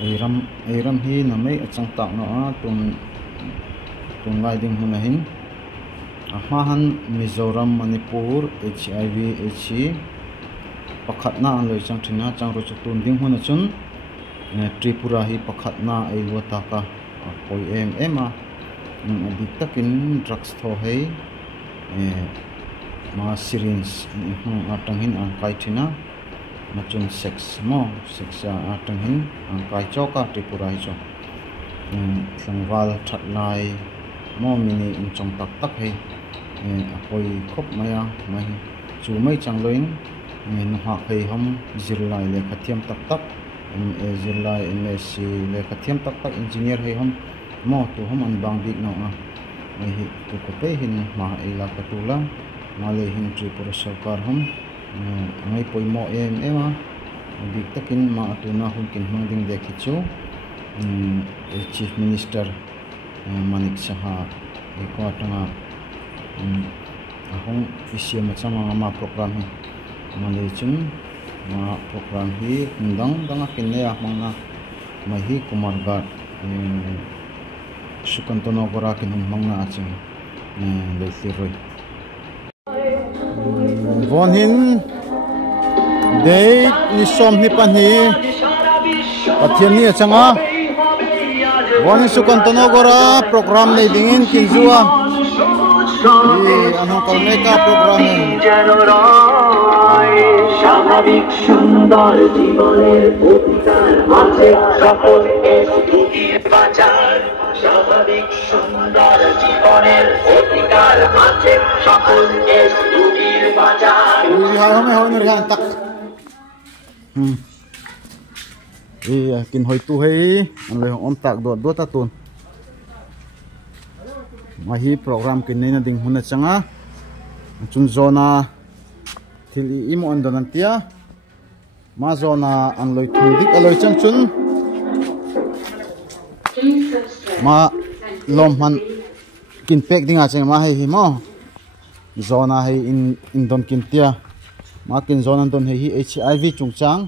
eiram hi namei achang tak no a tun lai ding huna hin han Mizoram Manipur HIV HE pakhatna an loi chang thina chang ro chutun ding huna chun Tripura hi pakhatna ei wata ka poi ema big takin drugs tho hei ma syringe atang hin an kai thina machun sex atang hin an kai choka Tripura hi cho sangwal thatlai mo mini in chong tak hei apoi khop maya mai chu mai chang loin no ha hei hom zirlai le khathiam tak zirlai MSc le khathiam tak engineer hei hom mo tu hom an bang dik no a mai hi tu ko pe hin ma ila katula ma le hin Tripura sarkar hom ngai poi mo ema dik takin ma atuna hun kin mang ding de khichu chief minister Manik Saha ko atanga ahong official macam ma program hi male chun ma program hi dang kinne mangna mai hi Kumargat Sukantonogora kin mangna aching leiroi von hin dei ni som ni pan hi pathian ni achanga von Sukantonogora program nei dingin kinjua ano kalmeka program স্বাভাবিক সুন্দর জীবনের অধিকার আছে সকল এসডিজির বাজার স্বাভাবিক সুন্দর জীবনের অধিকার আছে সকল এসডিজির বাজার home hoi rihan tak kin hoi tu hei an le om tak do ta tun mahi program kin nei na ding huna changa chun zona thili imo andonantia ma zona an loi thudik aloi chang chun ma lom han kin pek dinga chang ma hei hi mo zona hei in don kin tia ma kin zona don hei hi HIV chungchang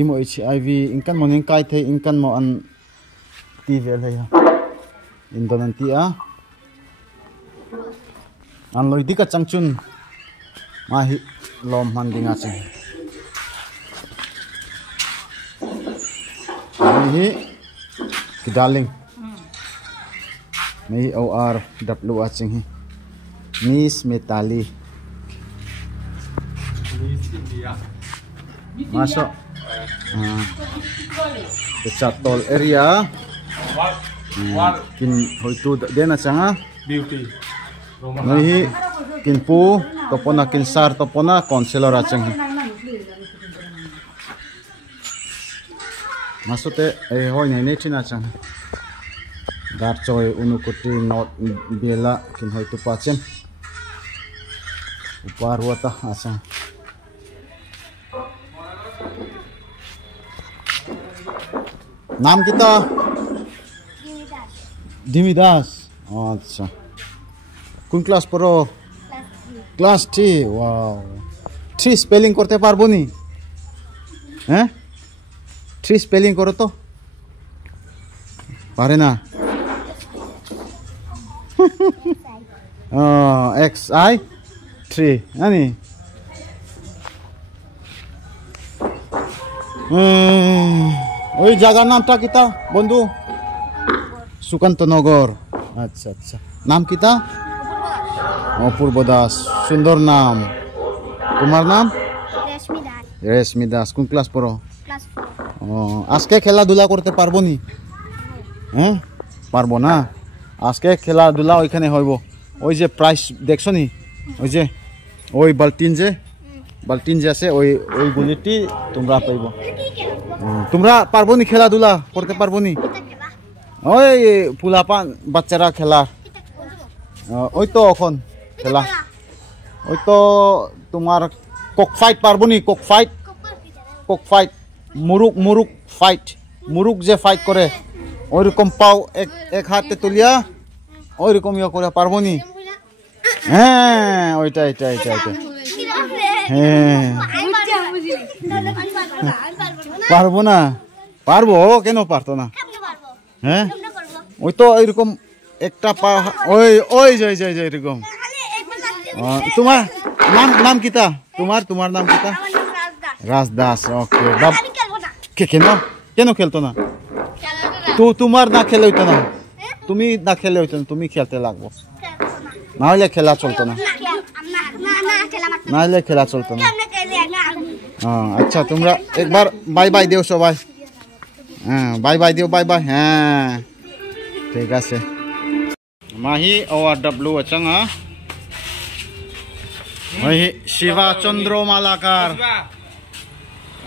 imo HIV in kan moning kai the in kan mo an ti vel hei in donantia an loi dika chang chun ma hi lom han dinga chang hi kidaling mai OR W aching hi Miss Metali masuk ke Chatol area kin hoitu dena changa beauty mai kinpu topona kinsar topona counselor achang masute hoi nei thina chang dar choi unukuti not bela kin hoitu pachen upar wata achang नाम कितना Dimidas अच्छा কোন class পড়ো class 3 wow 3 spelling করতে পারবো নি হ্যাঁ 3 spelling করো তো পারে না XI 3 আনি ওই জায়গার নামটা কিতা বন্ধু সুকান্তনগর আচ্ছা আচ্ছা নাম কিতা অপূর্ব দাস সুন্দর নাম তোমার নাম রেশমি দাস কোন ক্লাস পড়ো ক্লাস 4 আজকে খেলাধুলা করতে পারবো নি হ্যাঁ পারবো না আজকে খেলাধুলা ওইখানে হইব ওই যে প্রাইস দেখছো নি ওই যে ওই বালতিন যে আছে ওই গুলিটি তোমরা পাইব তোমরা পারবো নি খেলাধুলা করতে পারবো নি ওই ফুলাপান বাচ্চারা খেলা ওই তো এখন খেলা ওই তো তোমার কক ফাইট পারবো নি কক ফাইট মুরুক ফাইট মুরুক যে ফাইট করে ওই রকম পাও এক হাতে তুলিয়া ওই রকম ইয়া করে পারবো নি হ্যাঁ ওইটা হ্যাঁ পারবো না পারবো, কেন পারতো না? হ্যাঁ ওই তো এরকম একটা পা, ওই ওই যে এরকম। তোমার নাম কিতা? তোমার নাম কিতা? রাজদাস। ওকে। কেন কেন খেলতো না? তোমার না খেলে হইতো না? তুমি না খেলে হইতো না, তুমি খেলতে লাগবো, না হলে খেলা চলতো না, না হলে খেলা চলতো না। আচ্ছা তোমরা একবার বাই বাই দিও সবাই। হ্যাঁ বাই বাই দিও, বাই বাই। হ্যাঁ ঠিক আছে। Mahi ORW achanga mahi Shiva Chandromalakar,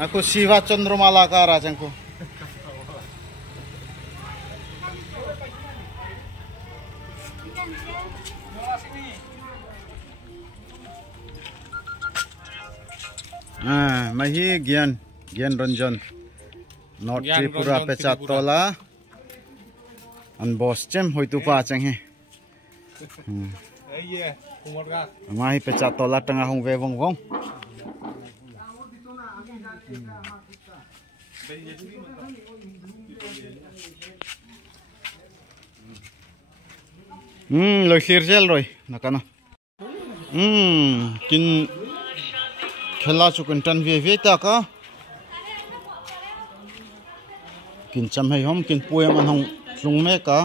aku Shiva Chandromalakar achangku. Mahi Gyan Ranjan North Tripura Pecatola an boss chem hoitu pa achang he. Mahi Pecatola tengah hong ve vong vong. Loi khirjel roi nakana. Kin khela chukun tan ve ta ka. Kin cham hai hom kin poem an hong lung me ka.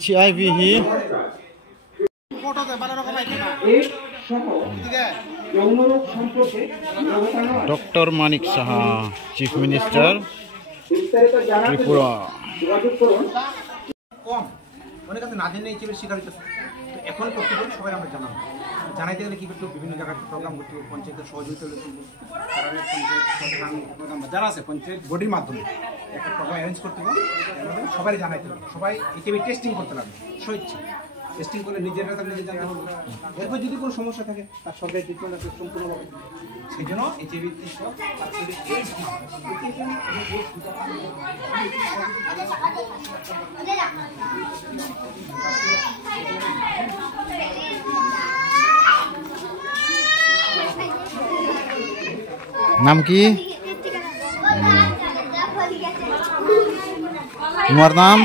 HIV hi Dr. Manik Saha, Chief Minister, Tripura. অনেক আছে না জেনে এইচআইভির শিকার হইতেছে। তো এখন করতে হবে সবাই আমরা জানাবো, জানাইতে গেলে কী করতে বিভিন্ন জায়গায় প্রোগ্রাম করতে হবে, পঞ্চায়েতের সহযোগিতা হলে যারা আছে পঞ্চায়েত বডির মাধ্যমে একটা প্রোগ্রাম অ্যারেঞ্জ করতে হবে, সবাই জানাইতে হবে, সবাই এইচআইভি টেস্টিং করতে লাগবে স্বইচ্ছা। টেস্টিং করলে নিজেরা তার নিজে জানতে পারবে, এরপর যদি কোনো সমস্যা থাকে তার সরকারি ট্রিটমেন্ট আছে সম্পূর্ণভাবে। সেই জন্য এইচআইভি নাম কি? তোমার নাম?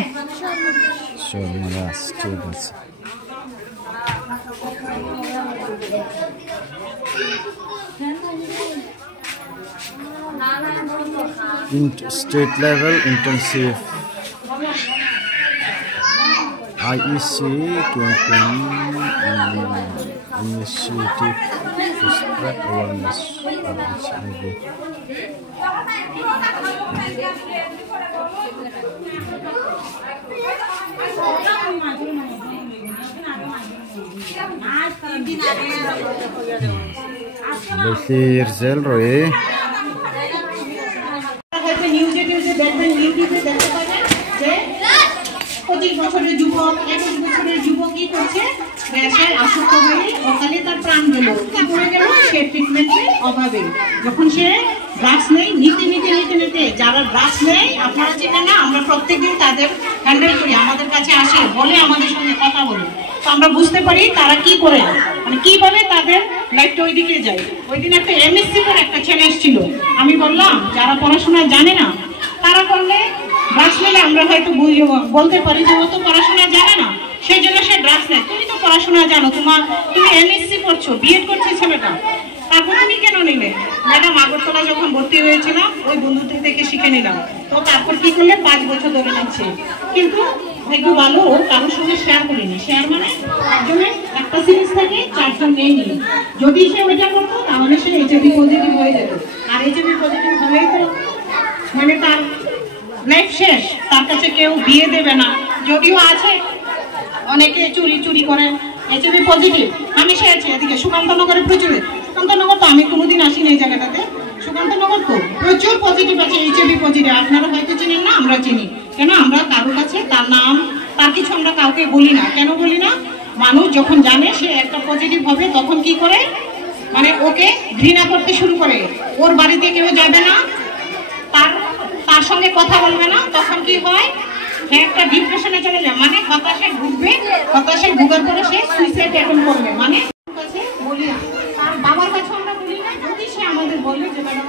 শর্মা দাস। ঠিক আছে। State level intensive IEC campaign initiative to spread awareness of HIV. Besir zel roye. বছরের যুবক 21 বছরের যুবক কি করছে, নেশায় আসক্ত হয়ে অকালে তার প্রাণ গেল। কি করে গেল? সে ট্রিটমেন্টের অভাবে। যখন সে ড্রাগস নেই, নিতে যারা ড্রাগস নেই আপনারা চেনেন না, আমরা প্রত্যেকদিন তাদের হ্যান্ডেল করি, আমাদের কাছে আসে, বলে আমাদের সঙ্গে কথা বলে, তো আমরা বুঝতে পারি তারা কি করে, মানে কিভাবে তাদের লাইফটা ওই দিকে যায়। ওই দিন একটা MSc করে একটা ছেলে এসেছিল, আমি বললাম যারা পড়াশোনা জানে না তারা করলে ড্রাগস নিলে আমরা হয়তো বলতে পারি যে ও তো পড়াশোনা জানে না সেই জন্য সে ড্রাগস নেয়। তুমি তো পড়াশোনা জানো, তুমি MSc করছো, B.Ed করছে ছেলেটা, তারপর তুমি কেন নিলে? ম্যাডাম আগরতলা যখন ভর্তি হয়েছিলাম ওই বন্ধুদের থেকে শিখে নিলাম। তো তারপর কি করলে 5 বছর ধরে নিচ্ছে, কিন্তু ভাগ্য ভালো কারোর সঙ্গে শেয়ার করিনি। শেয়ার মানে একজনের একটা সিরিজ থেকে 4 জন নেয়নি। যদি সে ওইটা করতো তাহলে সে HIV পজিটিভ হয়ে যেত, আর HIV পজিটিভ হলেই তো মানে তার লাইফ শেষ, তার কাছে কেউ বিয়ে দেবে না। যদিও আছে অনেকে চুরি করে HIV পজিটিভ, আমি সে আছি এদিকে সুকান্তনগরে প্রচুর। সুকান্তনগর তো আমি কোনোদিন আসিনি এই জায়গাটাতে, সুকান্তনগর তো প্রচুর পজিটিভ আছে, HIV পজিটিভ। আপনারা হয়তো চিনেন না, আমরা চিনি। কেন? আমরা কারোর কাছে তার নাম তার কিছু আমরা কাউকে বলি না। কেন বলি না? মানুষ যখন জানে সে একটা পজিটিভ হবে তখন কি করে, মানে ওকে ঘৃণা করতে শুরু করে, ওর বাড়িতে কেউ যাবে না, তার সঙ্গে কথা বলবে না। তখন কি হয়, সে একটা ডিপ্রেশনে চলে যায়, মানে হতাশায় ভুগবে, হতাশায় ভোগার পরে সে সুইসাইড অ্যাটেম্প করবে। মানে কাছে বলি না, তার বাবার কাছে আমরা বলি না, যদি সে আমাদের বলে যে ম্যাডাম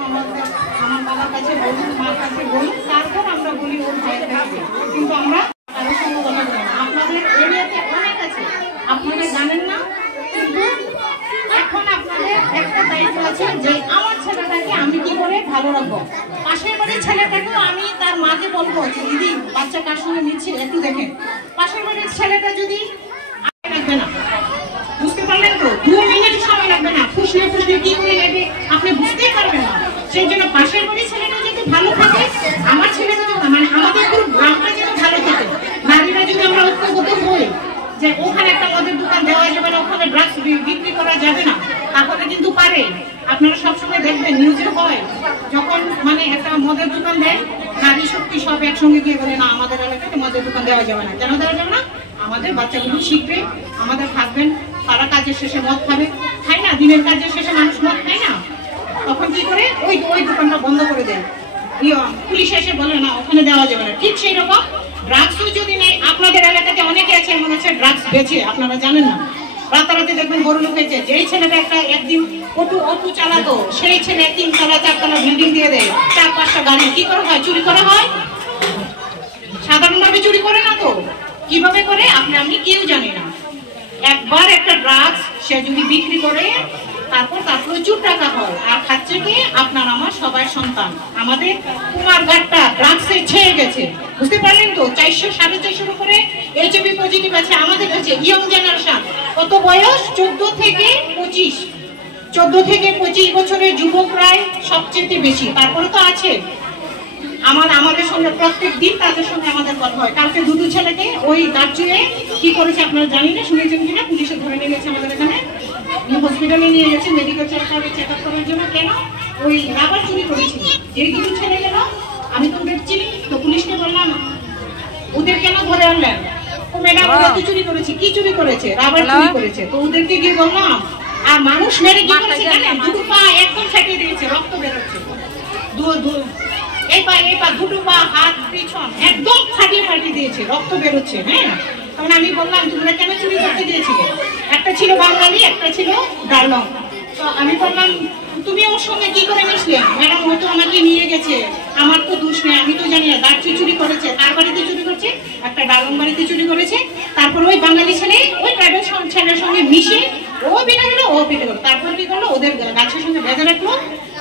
আমার বাবার কাছে বলুন, মার কাছে বলুন, তারপর আমরা বলি ওর ভাইয়ের কাছে। কিন্তু আমরা কারোর সঙ্গে কথা বলি না। আপনাদের এরিয়াতে অনেক আছে, আপনারা জানেন না, কিন্তু এখন আপনাদের একটা দায়িত্ব আছে যে আমার ছেলেটাকে আমি কি করে ভালো রাখবো। পাশের বাড়ির ছেলেটাকেও আমি তার মাকে বলবো যে দিদি বাচ্চা কার সঙ্গে নিচ্ছে একটু দেখেন। পাশের বাড়ির ছেলেটা যদি রাখবে না, বুঝতে পারলেন তো, 2 মিনিট সময় লাগবে না, ফুসলে ফুসলে কি করে নেবে আপনি বুঝতেই পারবেন না। সেই জন্য পাশের বাড়ির ছেলেটা যদি ভালো থাকে, আমার ছেলেটা মানে আমাদের পুরো গ্রামটা যেন ভালো থাকে। নারীরা যদি আমরা ঐক্যবদ্ধ হই যে ওখানে একটা মদের দোকান দেওয়া যাবে না, ওখানে ড্রাগস বিক্রি করা যাবে না, তাহলে কিন্তু পারে। আপনারা সবসময় দেখবেন নিউজে হয় যখন মানে একটা মদের দোকান দেয়, নারী শক্তি সব একসঙ্গে গিয়ে বলে না আমাদের এলাকাতে মদের দোকান দেওয়া যাবে না। কেন দেওয়া যাবে না? আমাদের বাচ্চাগুলো শিখবে, আমাদের হাজবেন্ড তারা কাজের শেষে মদ খাবে, খায় না, দিনের কাজের শেষে মানুষ মদ খায় না, তখন কি করে ওই দোকানটা বন্ধ করে দেয়, পুলিশ এসে বলে না ওখানে দেওয়া যাবে না। ঠিক সেই রকম ড্রাগসও যদি নেই, আপনাদের এলাকাতে অনেকে আছে এমন আছে ড্রাগস বেচে, আপনারা জানেন না, রাতারাতি দেখবেন বড় লোক হয়েছে। যেই ছেলেটা একদিন অটো চালাতো, সেই ছেলে 3 তলা 4 তলা বিল্ডিং দিয়ে দেয়, 4-5টা গাড়ি। কি করা হয়? চুরি করা হয়। সাধারণভাবে চুরি করে না তো, কিভাবে করে আমি কেউ জানি না। একবার একটা ড্রাগস সে যদি বিক্রি করে তারপর তার প্রচুর টাকা হয়, আর খাচ্ছে কি আপনার আমার সবার সন্তান। আমাদের কুমারঘাটটা ড্রাগসে ছেয়ে গেছে, বুঝতে পারলেন তো। 400-450 উপরে এইচআইভি পজিটিভ আছে আমাদের কাছে। ইয়ং জেনারেশন, কত বয়স? 14 থেকে 25 বছরের যুবকরাই সবচেয়ে বেশি। তারপরে তো আছে আমাদের সঙ্গে প্রত্যেক দিন তাদের সঙ্গে আমাদের কথা হয়। কালকে 2 ছেলেকে ওই দাঁড়িয়ে কি করেছে আপনারা জানি না, শুনেছেন কিনা, পুলিশে ধরে নিয়ে গেছে আমাদের এখানে, হসপিটালে নিয়ে গেছে মেডিকেল চেক আপ করার জন্য। কেন? ওই রাবার চুরি করেছিল। এই 2 ছেলে গেল, আমি তো ওদের চিনি, তো পুলিশকে বললাম ওদের কেন ধরে আনলেন? ও ম্যাডাম ওরা তো চুরি করেছে। কি চুরি করেছে? রাবার চুরি করেছে। তো ওদেরকে গিয়ে বললাম, আর মানুষ মেরে কি করেছে জানেন? 2 পা একদম ফেটে দিয়েছে, রক্ত বেরোচ্ছে, এই পা 2 পা হাত পিছন একদম ফাটিয়ে দিয়েছে, রক্ত বেরোচ্ছে। হ্যাঁ, তখন আমি বললাম তোমরা কেন চুরি করতে দিয়েছিলে? একটা ছিল বাঙালি, একটা ছিল ডার্লং। তো আমি বললাম তুমি ওর সঙ্গে কি করে মিশলে? ম্যাডাম ও তো আমাকে নিয়ে গেছে, আমার তো দোষ নেই, আমি তো জানি না। দাঁড়িয়ে চুরি করেছে, তার বাড়িতে চুরি করছে, একটা ডার্লং বাড়িতে চুরি করেছে। তারপর ওই বাঙালি ছেলে ওই ট্রাইবাল ছেলের সঙ্গে মিশে ও বিনা গেল, ও পেটে গেল। তারপর কি করলো? ওদের গাছের সঙ্গে বেঁধে রাখলো,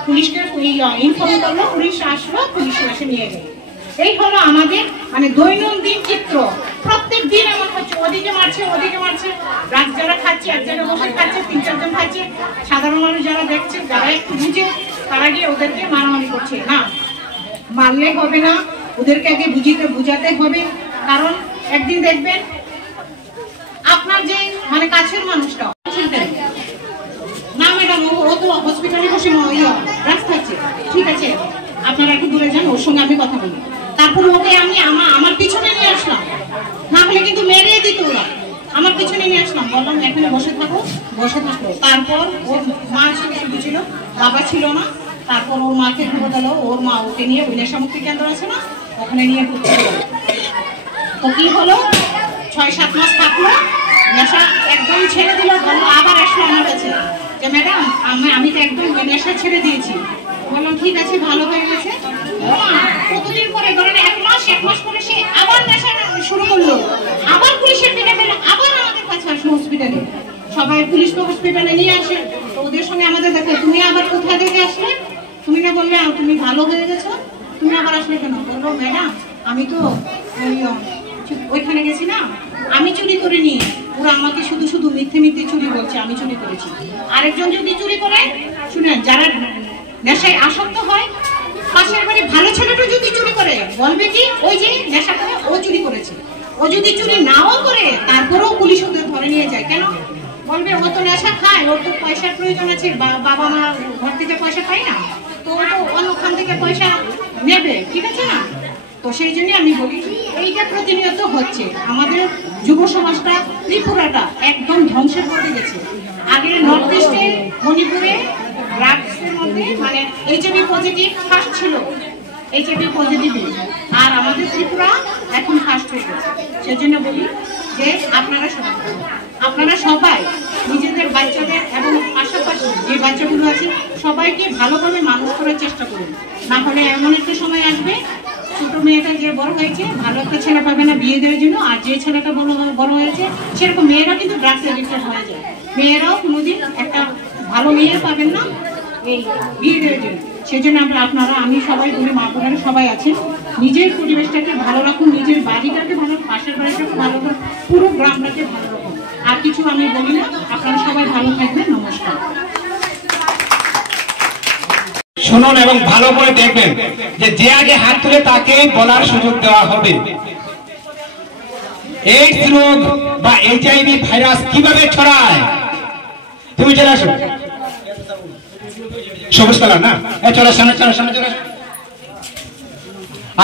পুলিশকে ইনফর্ম করলো, পুলিশ আসলো, পুলিশ এসে নিয়ে গেল। এই হলো আমাদের মানে দৈনন্দিন চিত্র। প্রত্যেক দিন এমন হচ্ছে, ওদিকে মারছে, ড্রাগস যারা খাচ্ছে এক জায়গায় বসে খাচ্ছে, 3-4 জন খাচ্ছে, সাধারণ মানুষ যারা দেখছে, যারা একটু বুঝে, তারা গিয়ে ওদেরকে মারামারি করছে। না, মারলে হবে না, ওদেরকে আগে বুঝাতে হবে। কারণ একদিন দেখবেন আপনার যে মানে কাছের মানুষটা না ম্যাডাম ও তো হসপিটালে বসে ড্রাগস খাচ্ছে, ঠিক আছে আপনারা একটু দূরে যান, ওর সঙ্গে আমি কথা বলি। তারপর ওকে আমি আমার পিছনে নিয়ে আসলাম, না হলে কিন্তু মেরে দিত ওরা। আমার পিছনে নিয়ে আসলাম, বললাম এখানে বসে থাকো। তারপর ওর মা ছিল, বাবা ছিল না। তারপর ওর মাকে ধরে দিল, ওর মা ওকে নিয়ে ওই নেশামুক্তি কেন্দ্র আছে না, ওখানে নিয়ে ঘুরতে গেল। তো কি হলো, 6-7 মাস থাকলো, নেশা একদম ছেড়ে দিল। বললো আবার আসলো আমার কাছে যে ম্যাডাম আমি তো একদম নেশা ছেড়ে দিয়েছি। বললাম ঠিক আছে, ভালো হয়ে গেছে। কতদিন পরে ধরেন 1 মাস পরে সে আবার নেশা শুরু করলো, আবার পুলিশের দিকে পেল, আবার আমাদের কাছে আসলো হসপিটালে। সবাই পুলিশ তো হসপিটালে নিয়ে আসে, তো ওদের সঙ্গে আমাদের দেখে তুমি আবার কোথা থেকে আসলে? তুমি না বললে তুমি ভালো হয়ে গেছো, তুমি আবার আসলে কেন? বললো ম্যাডাম আমি তো ওইখানে গেছি না, আমি চুরি করিনি, ওরা আমাকে শুধু মিথ্যে চুরি বলছে, আমি চুরি করেছি। আরেকজন যদি চুরি করে, শুনেন, যারা নেশায় আসক্ত হয়, পাশের বাড়ি ভালো ছেলেটা যদি চুরি করে বলবে কি ওই যে নেশা করে ও চুরি করেছে। ও যদি চুরি নাও করে তারপরেও পুলিশ ওদের ধরে নিয়ে যায়। কেন? বলবে ও তো নেশা খায়, ওর তো পয়সার প্রয়োজন আছে, বাবা মা ঘর থেকে পয়সা পায় না, তো ও তো অন্যখান থেকে পয়সা নেবে, ঠিক আছে না? তো সেই জন্য আমি বলি এইটা প্রতিনিয়ত হচ্ছে। আমাদের যুব সমাজটা, ত্রিপুরাটা একদম ধ্বংসের পথে গেছে। আগে নর্থ ইস্টে, মণিপুরে ড্রাগসের মধ্যে মানে এইচআইভি পজিটিভ ফার্স্ট ছিল, এইচআইভি পজিটিভ। আর আমাদের ত্রিপুরা এখন ফার্স্ট হয়ে গেছে। সেজন্য বলি যে আপনারা সবাই নিজেদের বাচ্চাদের এবং পাশাপাশি যে বাচ্চাগুলো আছে সবাইকে ভালোভাবে মানুষ করার চেষ্টা করুন। না হলে এমন একটা সময় আসবে, ছোট মেয়েটা যে বড় হয়েছে ভালো একটা ছেলে পাবে না বিয়ে দেওয়ার জন্য, আর যে ছেলেটা বড় হয়েছে সেরকম মেয়েরা কিন্তু ড্রাগস এডিক্টেড হয়ে যায়। মেয়েরাও কোনোদিন একটা ভালো মেয়ে পাবেন না এই বিয়ে দেওয়ার জন্য। সেজন্য আমি সবাই বলি, মা বোনেরা সবাই আছেন, নিজের পরিবেশটাকে ভালো রাখুন, নিজের বাড়িটাকে ভালো, পাশের বাড়িটাকে ভালো রাখুন, পুরো গ্রামটাকে ভালো রাখুন। আর কিছু আমি বলি না, আপনারা সবাই ভালো থাকবেন। নমস্কার। শুনুন এবং ভালো করে দেখবেন যে আগে হাত তুলে তাকে বলার সুযোগ দেওয়া হবে। এইডস রোগ বা এইচআইভি ভাইরাস কিভাবে ছড়ায়? তুমি চলে আসো, সবুজ কালার না, চলো সামনে চলো।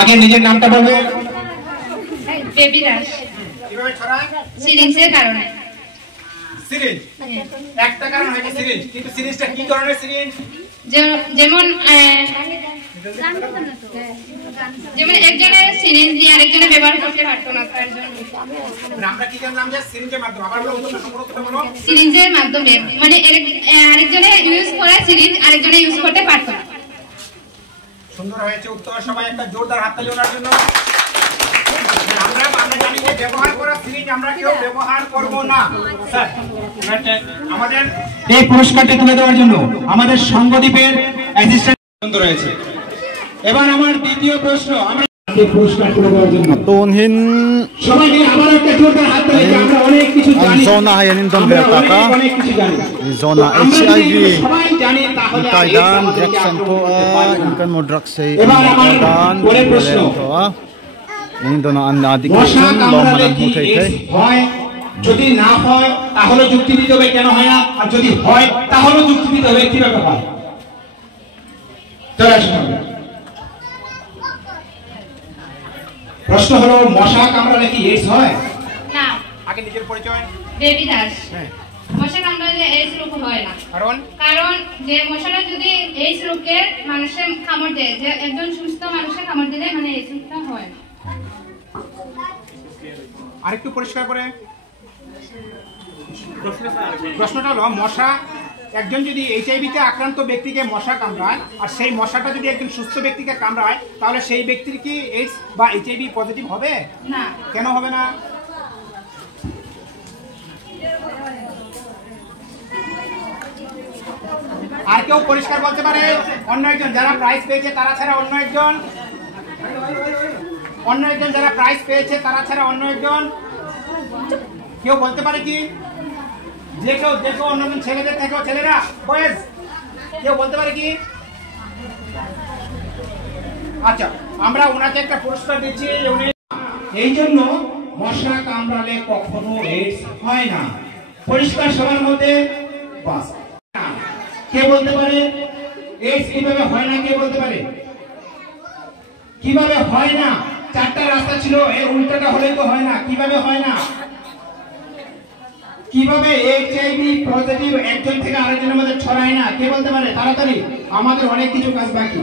আগে নিজের নামটা বলবে। বেবি রাশ। কিভাবে ছড়ায়? সিরিঞ্জের কারণে। সিরিঞ্জ একটা কারণ হচ্ছে সিরিঞ্জ, কিন্তু সিরিঞ্জটা কি ধরনের সিরিঞ্জ? যেমন একজনের সিরিঞ্জ দিয়ে আরেকজনের ব্যবহার করতে পারতো না, তার জন্য আমরা কি জানলাম যে সিরিঞ্জের মাধ্যমে। আবার বলো। সিরিঞ্জের মাধ্যমে মানে আরেকজনে ইউজ করা সিরিঞ্জ আরেকজনে ইউজ করতে পারতো না। সুন্দর হয়েছে উত্তর। সবাই একটা জোরদার হাততালি ওনার জন্য। আমরা জানি যে ব্যবহার করা সিরিঞ্জ আমরা কেউ ব্যবহার করব না। স্যার আমাদের এই পুরস্কারটি তুলে দেওয়ার জন্য আমাদের সঙ্গদ্বীপের অ্যাসিস্ট্যান্ট সুন্দর রয়েছে। এবার আমার দ্বিতীয় প্রশ্ন, আমরা এই পুরস্কার তুলে দেওয়ার জন্য Tonhin সবাই আবার একটা জোরদার হাততালি। আমরা অনেক কিছু জানি। zona hayanin don bertaka. অনেক কিছু জানি। Zona HIV. সবাই জানি তাহলে Kaidan drugs santo inkan mo drugs say. এবার আমার পরের প্রশ্ন, Ini don an addiction lo manan hutai thai. হয় যদি না হয় তাহলে যুক্তি দিতে হবে কেন হয় না, আর যদি হয় তাহলে যুক্তি দিতে হবে কিভাবে হয়। চলে আসুন। প্রশ্ন হলো, মশা কামড়ালে কি এইডস হয়? না। আগে নিজের পরিচয়। বেবি রাশ। মশা কামড়ালে এইডস রোগ হয় না। কারণ যে মশাটা যদি এইডস রোগের মানুষের কামড় দেয়, যে একজন সুস্থ মানুষের কামড় দিলে মানে এইডস রোগটা হয় না। আরেকটু পরিষ্কার করে প্রশ্নটা হলো, মশা একজন যদি এইচআইভি তে আক্রান্ত ব্যক্তিকে মশা কামড়ায় আর সেই মশাটা যদি একজন সুস্থ ব্যক্তিকে কামড়ায় তাহলে সেই ব্যক্তির কি এইডস বা এইচআইভি পজিটিভ হবে না? কেন হবে না? আর কেউ পরিষ্কার বলতে পারে? অন্য একজন যারা প্রাইজ পেয়েছে তারা ছাড়া অন্য একজন যারা প্রাইজ পেয়েছে তারা ছাড়া অন্য একজন কেউ বলতে পারে কি? যে কেউ অন্য ছেলেদের থেকেও ছেলেরা বয়েজ কেউ বলতে পারে কি? আচ্ছা, আমরা ওনাকে একটা পুরস্কার দিচ্ছি। এই জন্য মশা কামড়ালে কখনো এইডস হয় না। পরিষ্কার সবার মধ্যে বাস। কে বলতে পারে এইডস কিভাবে হয় না? কে বলতে পারে কিভাবে হয় না? চারটা রাস্তা ছিল, এর উল্টাটা হলে তো হয় না। কিভাবে হয় না? কিভাবে এইচআইভি পজিটিভ একজন থেকে আরেকজনের মধ্যে ছড়ায় না? কে বলতে পারে তাড়াতাড়ি? আমাদের অনেক কিছু কাজ বাকি।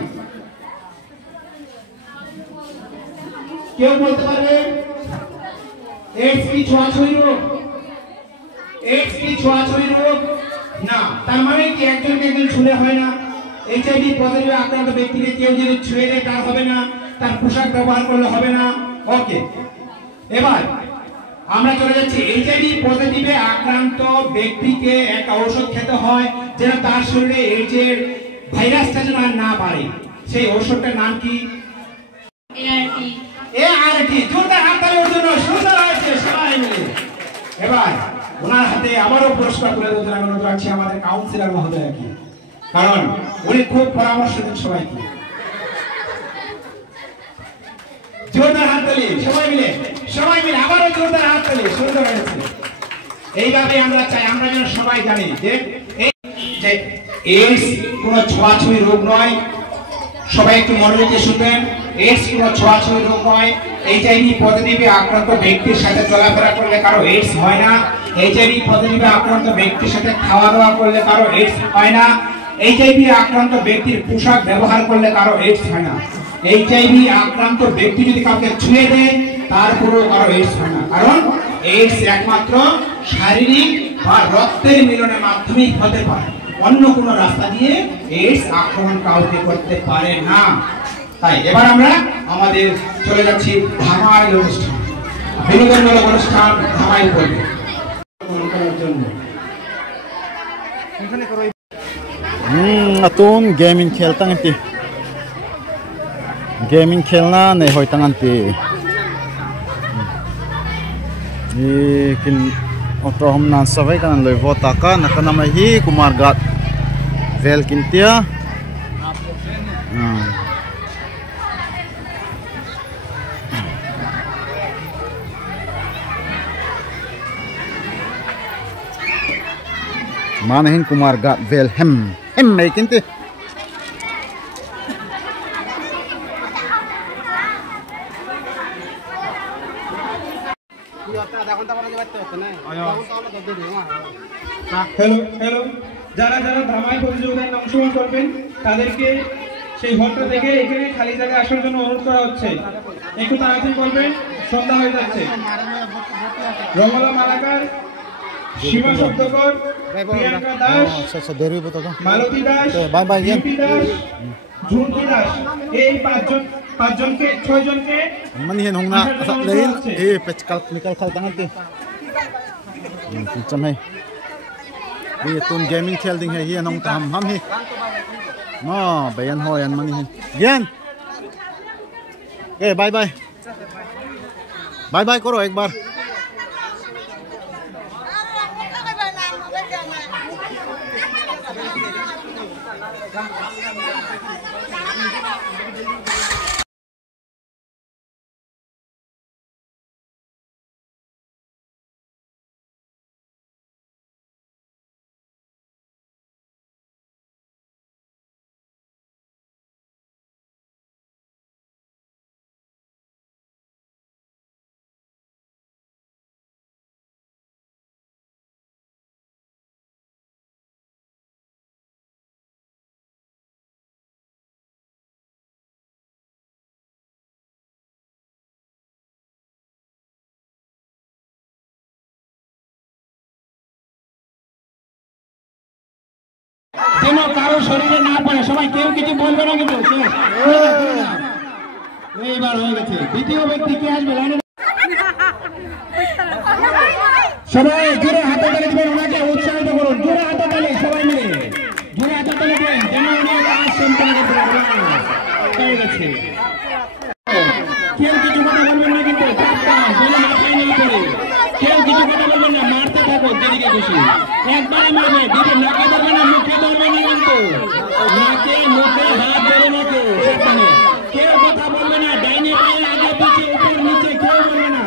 কেউ বলতে পারবে এইডস কি ছোঁয়াছুঁয়ি রোগ? এইডস কি ছোঁয়াছুঁয়ি রোগ না। তার মানে কি একজনকে একজন ছুঁলে হয় না? এইচআইভি পজিটিভ আক্রান্ত ব্যক্তিকে কেউ যদি ছুঁয়ে দেয় তার হবে না, তার পোশাক ব্যবহার করলে হবে না। ওকে, এবার আমরা চলে যাচ্ছি। এইচআইভি পজিটিভে আক্রান্ত ব্যক্তিকে একটা ঔষধ খেতে হয় যেন তার শরীরে এইডস এর ভাইরাসটা যেন আর না বাড়ে। সেই ঔষধটার নাম কি? এআরটি। জোরদার হাততালি ওর জন্য। সুন্দর হয়েছে সবাই মিলে। এবার ওনার হাতে আবারও পুরস্কার তুলে দিতে আমি অনুরোধ রাখছি আমাদের কাউন্সিলর মহোদয়কে, কারণ উনি খুব পরামর্শ দেন সবাইকে। জোরদার হাততালি সবাই মিলে আবারও জোরদার হাততালি। সুন্দর হয়েছে। এইভাবে আমরা চাই, আমরা যেন সবাই জানি যে এইডস কোনো ছোঁয়াছুঁয়ি রোগ নয়। সবাই একটু মনোযোগ দিয়ে শুনবেন। এইডস কোনো ছোঁয়াছুঁয়ি রোগ নয়। এইচআইভি পজিটিভে আক্রান্ত ব্যক্তির সাথে চলাফেরা করলে কারো এইডস হয় না। এইচআইভি পজিটিভে আক্রান্ত ব্যক্তির সাথে খাওয়া দাওয়া করলে কারো এইডস হয় না। এইচআইভি আক্রান্ত ব্যক্তির পোশাক ব্যবহার করলে কারো এইডস হয় না। এইচআইভি আক্রান্ত ব্যক্তি যদি কাউকে ছুঁয়ে দেয় তারপরেও কারো এইডস হয় না, কারণ এইডস একমাত্র শারীরিক বা রক্তের মিলনের মাধ্যমেই হতে পারে, অন্য কোনো রাস্তা দিয়ে এইডস আক্রমণ কাউকে করতে পারে না। তাই এবার আমরা আমাদের চলে যাচ্ছি ধামাইল অনুষ্ঠান, বিনোদনমূলক অনুষ্ঠান ধামাইল করবে জন্য। atun gaming khel tanganti gaming khelna nei hoi tanganti kin auto hom nan savai kan loi vota ka nakana mai hi kumar gat vel kintia manahin kumar gat vel hem mai kinti hello, যারা যারা ধামাই প্রতিযোগিতায় অংশগ্রহণ করবেন তাদেরকে সেই হলটা থেকে এখানে খালি জায়গায় আসার জন্য অনুরোধ করা হচ্ছে। একটু তাড়াতাড়ি করবেন, সন্ধ্যা হয়ে যাচ্ছে। রমলা মালাকার, সীমা শব্দকর, প্রিয়াঙ্কা দাস, মালতী দাস, দীপি দাস, ঝুমকি দাস, এই পাঁচজনকে 6 জনকে manihin hongna lein pechkal mikal khal tanganti chamai hi tun gaming khel ding hai hi anong tam ham hi no bayan hoy an manihin gen okay bye bye koro ek bar যেন কারো শরীরে না পড়ে, সবাই কেউ কিছু বলবে না কিন্তু। এইবার হয়ে গেছে। দ্বিতীয় ব্যক্তি কে আসবে লাইনে? সবাই জোরে হাতে তালি দিবেন, ওনাকে উৎসাহিত করুন। জোরে হাতে তালি, সবাই মিলে জোরে হাতে তালি দেন যেন উনি কাজ সম্পন্ন করতে পারেন। হয়ে গেছে। কেউ কিছু কথা বলবেন না কিন্তু, মাথায় নেই করে কেউ কিছু কথা বলবেন না, মারতে থাকো যেদিকে খুশি। একবারে মারবে, দিদি নাকে ধরবে না, মুখে ধরবে না কিন্তু, নাকে মুখে হাত ধরে না কেউ। কেউ কথা বলবে না, ডাইনে পায়ে আগে পিছে উপর নিচে কেউ বলবে না,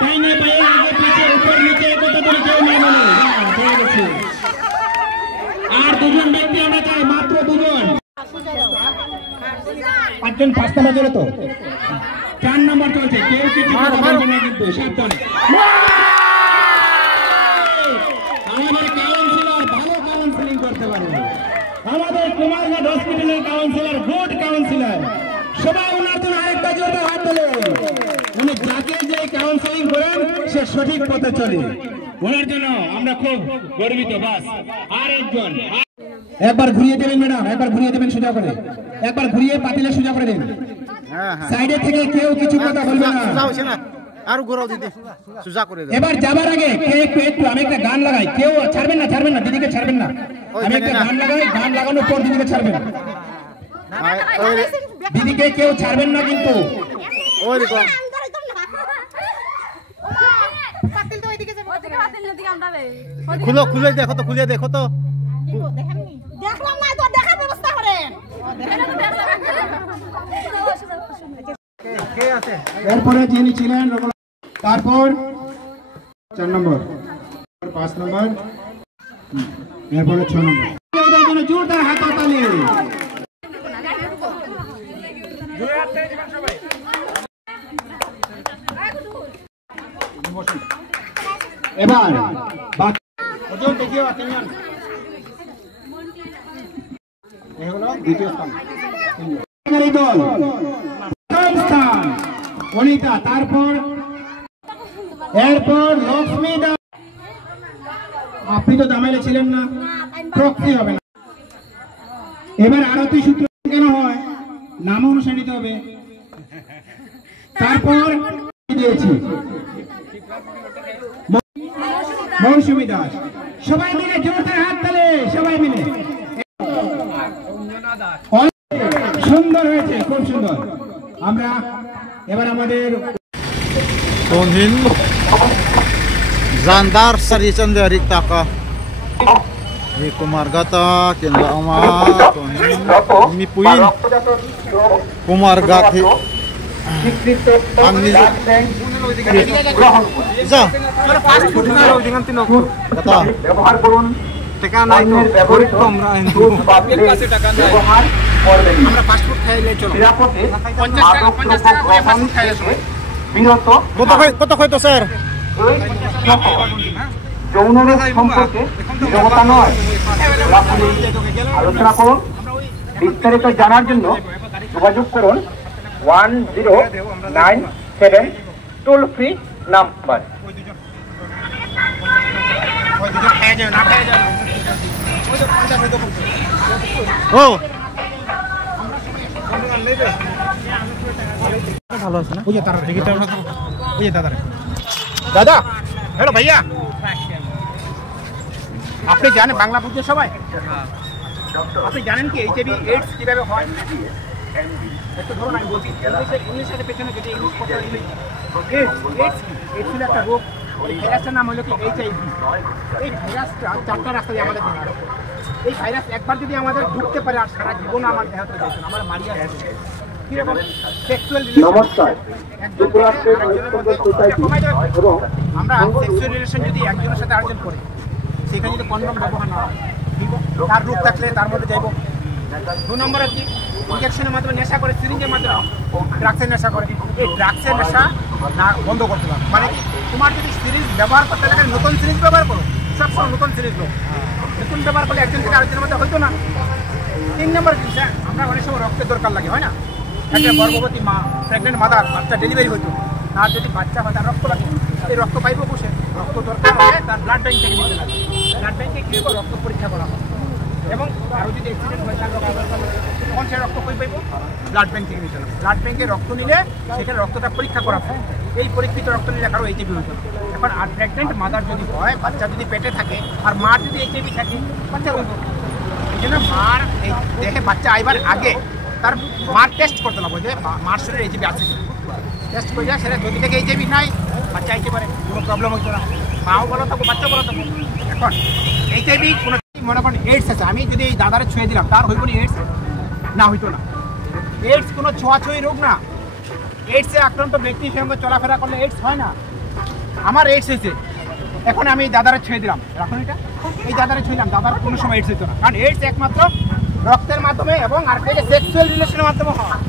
ডাইনে পায়ে আগে পিছে উপর নিচে কথা বলে কেউ মারবে না। হয়ে গেছে। আর 2 জন ব্যক্তি আমরা চাই, মাত্র 2 জন। 5 জন 5 নম্বর চলে তো 4 নম্বর চলছে, কেউ কিছু কথা বলবে না কিন্তু, সাবধানে। আমাদের কাউন্সিলর ভালো কাউন্সিলিং করতে পারবে, আমাদের কুমারঘাট হসপিটালের কাউন্সিলর গুড কাউন্সিলর। সবাই ওনার জন্য আরেকটা জোরে হাত তোলে। উনি যাকে যে কাউন্সিলিং করেন সে সঠিক পথে চলে, ওনার জন্য আমরা খুব গর্বিত। বাস আরেকজন একবার ঘুরিয়ে দেবেন ম্যাডাম, একবার ঘুরিয়ে দেবেন সোজা করে, একবার ঘুরিয়ে পাতিলে সোজা করে দেন। সাইডে থেকে কেউ কিছু কথা বলবে না। আরো ঘোরাও দিদি, সুজা করে দাও। এবার যাবার আগে একটু আমি একটা গান লাগাই, কেউ ছাড়বেন না, দিদিকে ছাড়বেন না। আমি একটা গান লাগাই, গান লাগানোর পর দিদিকে ছাড়বেন। দিদিকে কেউ ছাড়বেন না কিন্তু। ওই দেখো খুলে দেখো তো, খুলে দেখো তো। দেখলাম না তো, দেখার ব্যবস্থা করেন। এরপরে যিনি ছিলেন, তারপর 4 নম্বর, 5 নম্বর, এরপরে 6 নম্বর। ওদের জন্য জোরদার হাততালি। এবার দ্বিতীয় স্থান দল প্রথম স্থান অনিতা, তারপর এরপর লক্ষ্মী দাস। আপনি তো দামাইলে ছিলেন না, প্রক্রিয়া হবে না। এবার আরতি সূত্র কেন হয়, নাম অনুসারে নিতে হবে। তারপর দিয়েছি মৌসুমী দাস। সবাই মিলে জোরদার হাত তালে, সবাই মিলে। সুন্দর হয়েছে, খুব সুন্দর। আমরা এবার আমাদের Tonhin Zandar Sari Chandarik Taka Ni Kumargata Kinda Ama Tonhin Mi Puin Kumargati Angni Za Kata ব্যবহার করুন। টাকা নাই তো ব্যবহৃত আমরা পাবলিক কাছে টাকা নাই ব্যবহার করবেন। আমরা ফাস্ট ফুড খাইলে চলো। নিরাপদে 50 টাকা করে ফাস্ট ফুড খাইলে চলো। বিরত Kota Kota Sir যৌন সম্পর্কে জগতা নয়। আলোচনা করুন। বিস্তারিত জানার জন্য যোগাযোগ করুন 1097 টোল ফ্রি নাম্বার। Oh দাদা হ্যালো ভাইয়া, আপনি জানেন বাংলা বুঝতে সবাই? আপনি জানেন কি এইচআইভি এইডস কিভাবে হয়? একটু ধরুন আমি বলছি, ইংলিশের পেছনে যদি ইংলিশ কথা এইডস হলো একটা রোগ। এই ভাইরাসটার নাম হলো কি এইচআইভি। এই ভাইরাসটা 4টা রাস্তা দিয়ে আমাদের দেয়। এই ভাইরাস একবার যদি আমাদের ঢুকতে পারে আর সারা জীবন আমার দেহতে যাবে না, আমার মারিয়া যাবে। কিরকম সেক্সুয়াল নমস্কার আমরা সেক্সুয়াল রিলেশন যদি একজনের সাথে আরেকজন করে, সেখানে যদি কন্ডম ব্যবহার না হয়, তার রোগ থাকলে তার মধ্যে যাইব। 2 নম্বরে কি ইনজেকশনের মাধ্যমে নেশা করে, সিরিঞ্জের মাধ্যমে ড্রাগসের নেশা করে। এই ড্রাগসের নেশা না বন্ধ করতে পারবে। মানে কি, তোমার যদি সিরিঞ্জ ব্যবহার করতে লাগে নতুন সিরিঞ্জ ব্যবহার করো, সবসময় নতুন সিরিঞ্জ লো। নতুন ব্যবহার করলে একজন থেকে আরেকজনের মধ্যে হইতো না। 3 নম্বর জিনিস, আমরা অনেক সময় রক্তের দরকার লাগে, হয় না? একটা গর্ভবতী মা, প্রেগনেন্ট মাদার, বাচ্চা ডেলিভারি হইতো, তার যদি বাচ্চা হয় তার রক্ত লাগে। এই রক্ত পাইব বসে, রক্ত দরকার হলে তার ব্লাড ব্যাংক থেকে নিতে লাগে। ব্লাড ব্যাংকে কী করবো, রক্ত পরীক্ষা করা হয়। এবং আরও যদি অ্যাক্সিডেন্ট হয় তার রক্ত দরকার হয়, তখন সে রক্ত কই পাইব, ব্লাড ব্যাংক থেকে নিতে হবে। ব্লাড ব্যাংকে রক্ত নিলে সেখানে রক্তটা পরীক্ষা করা হয়। এই পরীক্ষিত রক্ত নিলে কারো এইচআইভি হইতো। এখন আর প্রেগনেন্ট মাদার যদি হয়, বাচ্চা যদি পেটে থাকে আর মার যদি এইচআইভি থাকে, বাচ্চা হইব। এই জন্য মার এই দেহে বাচ্চা আইবার আগে তার মার টেস্ট করতে হবে যে মার শরীরে এইচআইভি আছে, টেস্ট করে যায়। সেটা যদি থেকে এইচআইভি নাই, বাচ্চা আইতে পারে, কোনো প্রবলেম হইতো না। মাও ভালো থাকবো, বাচ্চা ভালো থাকবো। এখন এইচআইভি কোনো মনে করেন এইডস আছে, আমি যদি এই দাদারে ছুঁয়ে দিলাম, তার হইব না এইডস? না, হইতো না। এইডস কোনো ছোঁয়াছুঁয়ি রোগ না। এইডসে আক্রান্ত ব্যক্তির সঙ্গে চলাফেরা করলে এইডস হয় না। আমার এইডস হয়েছে, এখন আমি এই দাদারে ছুঁয়ে দিলাম, রাখুন এটা, এই দাদারে ছুঁইলাম, দাদার কোনো সময় এইডস হইতো না। কারণ এইডস একমাত্র রক্তের মাধ্যমে এবং আর থেকে সেক্সুয়াল রিলেশনের মাধ্যমে হয়,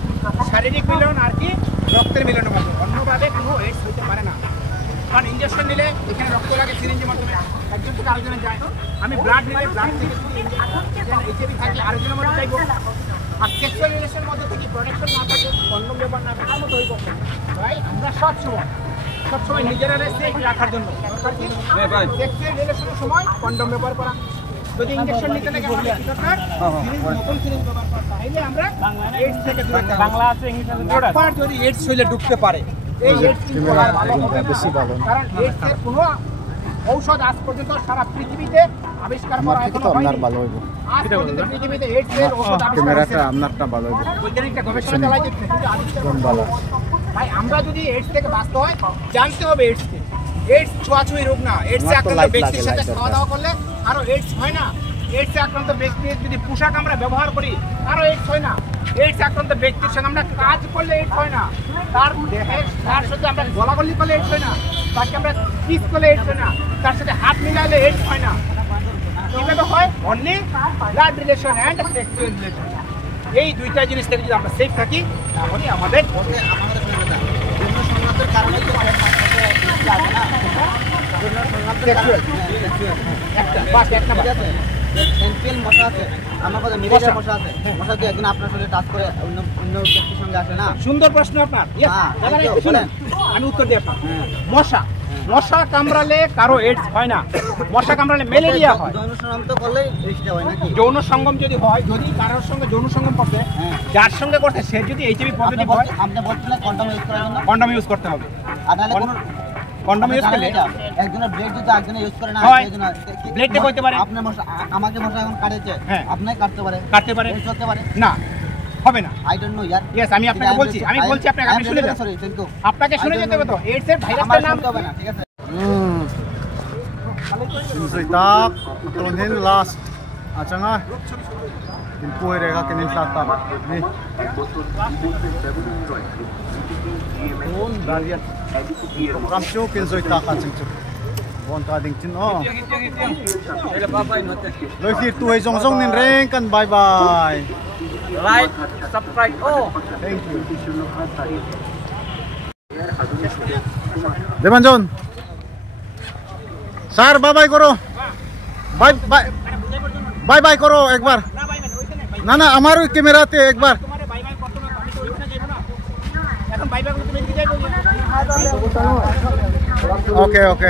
শারীরিক মিলন আর কি রক্তের মিলনের মাধ্যমে। অন্যভাবে কোনো এইডস হইতে পারে না। কারণ ইঞ্জেকশন নিলে এখানে রক্ত লাগে, সিরিঞ্জের মাধ্যমে একজন থেকে আরেকজনে যায়। আমি ব্লাড নিলে ব্লাড থেকে এইচআইভি থাকে আরেকজনের মধ্যে যাইব। আর সেক্সুয়াল রিলেশনের মধ্যে থেকে প্রোটেকশন না থাকে, কন্ডম ব্যবহার না থাকার মতো হইব। ভাই আমরা সবসময় নিজেরা সেফ রাখার জন্য সেক্সুয়াল রিলেশনের সময় কন্ডম ব্যবহার করা। যদি ইনজেকশন নিতে লাগে নতুন সিরিঞ্জ ব্যবহার করা, তাহলে আমরা এইডস থেকে দূরে থাকব। বাংলা আছে, ইংলিশ আছে, একবার যদি এইডস হইলে ঢুকতে পারে, এই এইডস কিন্তু আর ভালো হবে না। কারণ এইডসের কোনো ঔষধ আজ পর্যন্ত সারা পৃথিবীতে আবিষ্কার করা এখনো হয়নি। আজ পর্যন্ত পৃথিবীতে এইডসের ঔষধ আবিষ্কার হয়েছে, বৈজ্ঞানিকরা গবেষণা চালাইছে, কিন্তু আবিষ্কার করা। ভাই আমরা যদি এইডস থেকে বাঁচতে হয়, জানতে হবে এইডস কি। এইডস ছোঁয়াছুঁয়ি রোগ না। এইডসে আক্রান্ত ব্যক্তির সাথে খাওয়া দাওয়া করলে আরও এইডস হয় না। এইডসে আক্রান্ত ব্যক্তির যদি পোশাক আমরা ব্যবহার করি, আরও এইডস হয় না। এইডস আক্রান্ত ব্যক্তির সঙ্গে আমরা কাজ করলে এইডস হয় না। তার দেহে তার সাথে আমরা গলাগলি করলে এইডস হয় না। তাকে আমরা কিস করলে এইডস হয় না। তার সাথে হাত মিলাইলে এইডস হয় না। কিভাবে হয়? Only blood relation and sexual relation. এই দুইটা জিনিস থেকে যদি আমরা সেফ থাকি, তাহলে আমাদের একটা এনপিএল মশা আছে, আমার কথা ম্যালেরিয়া মশা আছে, মশা কি একদিন আপনার সাথে টাচ করে অন্য ব্যক্তির সঙ্গে আসে না? সুন্দর প্রশ্ন আপনার। Yes, হ্যাঁ, এবার একদম, একটু শুনেন, আমি উত্তর দিই আপনার। মশা কামড়ালে কারো এইডস হয় না, মশা কামড়ালে ম্যালেরিয়া হয়। যৌন সঙ্গম তো করলেই এইটা হয় নাকি? যৌন সঙ্গম যদি হয়, যদি কারোর সঙ্গে যৌন সঙ্গম করতে, যার সঙ্গে করতে সে যদি এইচআইভি পজিটিভ হয়, আপনি বলছিলেন কন্ডম ইউজ করার জন্য? কন্ডম ইউজ করতে হবে। আর নাহলে কোনো কন্ডম ইউজ করলে একজনের ব্লেড যদি একজনে ইউজ করে না, হয়। সেইজন্য ব্লেডটা কইতে পারে। আপনার মশা আমাকে মশা এখন কাটেছে, হ্যাঁ। আপনাকে কাটতে পারে, AIDS হতে পারে না, হবে না। আই ডোন্ট নো ইয়ার। ইয়েস, আমি আপনাকে বলছি, আপনাকে, আপনি শুনে যান। Sorry, thank you. আপনাকে শুনে যেতে হবে তো, এইডস এর ভাইরাসটার নাম হবে না, ঠিক আছে? Kinsoy tak, tonhin last. Achanga. Kinpuy rega kinin tlatap. Ni. Ton dariat. Program show kinsoy tak aching chu. Bon ta ding chin oh. Loi thir tu hai jong jong nin reng kan bye bye. Like, subscribe. Oh, Thank you. Devanjon. Sir, bye bye koro. Bye bye. Bye bye koro ekbar. না না আমার ওই ক্যামেরাতে একবার তোমারে bye bye করতে না, আমি তো ওইখানে যাইবো না। এখন বাই বাই করতে তুমি কি যাইবো? ওকে ওকে